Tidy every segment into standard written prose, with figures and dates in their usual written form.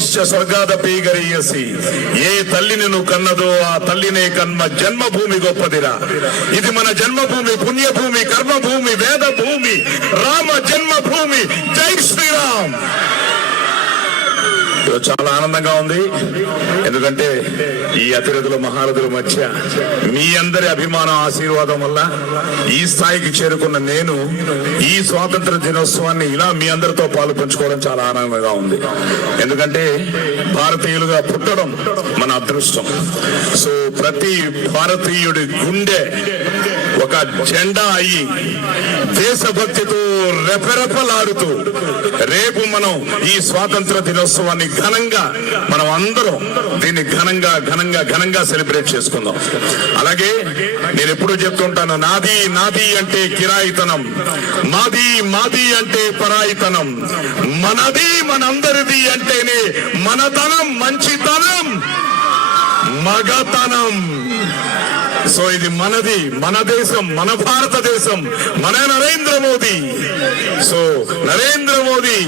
మాతృశ్చ స్వర్గాదపి గరీయసి. ఏ తల్లిని నువ్వు కన్నదో ఆ తల్లినే కన్మ జన్మభూమి గొప్పదిరా. ఇది మన జన్మభూమి, పుణ్యభూమి, కర్మభూమి, వేద భూమి, రామ జన్మభూమి. జై శ్రీరామ్. చాలా ఆనందంగా ఉంది, ఎందుకంటే ఈ అతిరథుల మహారథుల మధ్య మీ అందరి అభిమానం ఆశీర్వాదం వల్ల ఈ స్థాయికి చేరుకున్న నేను ఈ స్వాతంత్ర దినోత్సవాన్ని ఇలా మీ అందరితో పాలు పంచుకోవడం చాలా ఆనందంగా ఉంది. ఎందుకంటే భారతీయులుగా పుట్టడం మన అదృష్టం. సో ప్రతి భారతీయుడి గుండె ఒక జెండా అయ్యి దేశభక్తితో రెపరెపలాడుతూ రేపు మనం ఈ స్వాతంత్ర దినోత్సవాన్ని ఘనంగా మనం అందరం దీన్ని ఘనంగా సెలబ్రేట్ చేసుకుందాం. అలాగే నేను ఎప్పుడూ చెప్తుంటాను, నాది నాది అంటే కిరాయితనం, మాది అంటే పరాయితనం, మనది మనందరిది అంటేనే మనతనం, మంచితనం, మగతనం. సో ఇది మనది, మన దేశం, మన భారతదేశం, మన నరేంద్ర మోదీ. సో నరేంద్ర మోదీ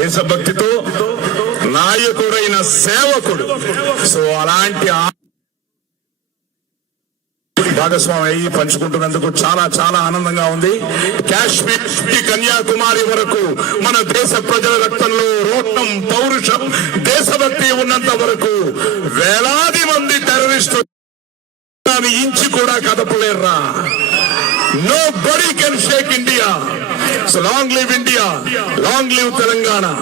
దేశభక్తితో నాయకుడైన సేవకుడు. సో అలాంటి భాగస్వామి అయ్యి పంచుకుంటున్నందుకు చాలా చాలా ఆనందంగా ఉంది. కాశ్మీర్ కన్యాకుమారి వరకు మన దేశ ప్రజల రక్తంలో రోషం, పౌరుషం, దేశభక్తి ఉన్నంత వరకు వేలాది మంది టెర్రరిస్టులు ఇంచి కూడా కదపలేర్రా. Nobody can shake India. So long live India, long live Telangana.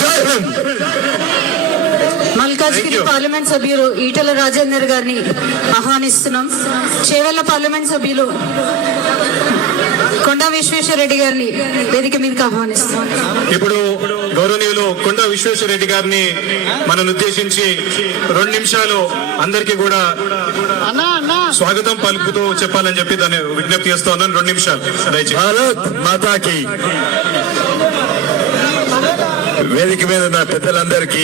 Jai Hind. Malkajgiri parliament సభ్యులు ఈటల రాజేందర్ గారిని ఆహ్వానిస్తున్నాం. చేవెళ్ల పార్లమెంట్ సభ్యులు కొండా విశ్వేశ్వరరెడ్డి గారిని వేదిక మీదకి ఆహ్వానిస్తున్నాం. ఇప్పుడు గౌరవనీయులు కొండా విశ్వేశ్వరరెడ్డి గారిని మనం ఉద్దేశించి 2 నిమిషాలు అందరికీ కూడా స్వాగతం పలుకుతూ చెప్పాలని చెప్పి దాన్ని విజ్ఞప్తి చేస్తూ ఉన్నాను. 2 నిమిషాలు దయచేసి. భారత్ మాతాకి. వేదిక మీద ఉన్న పెద్దలందరికీ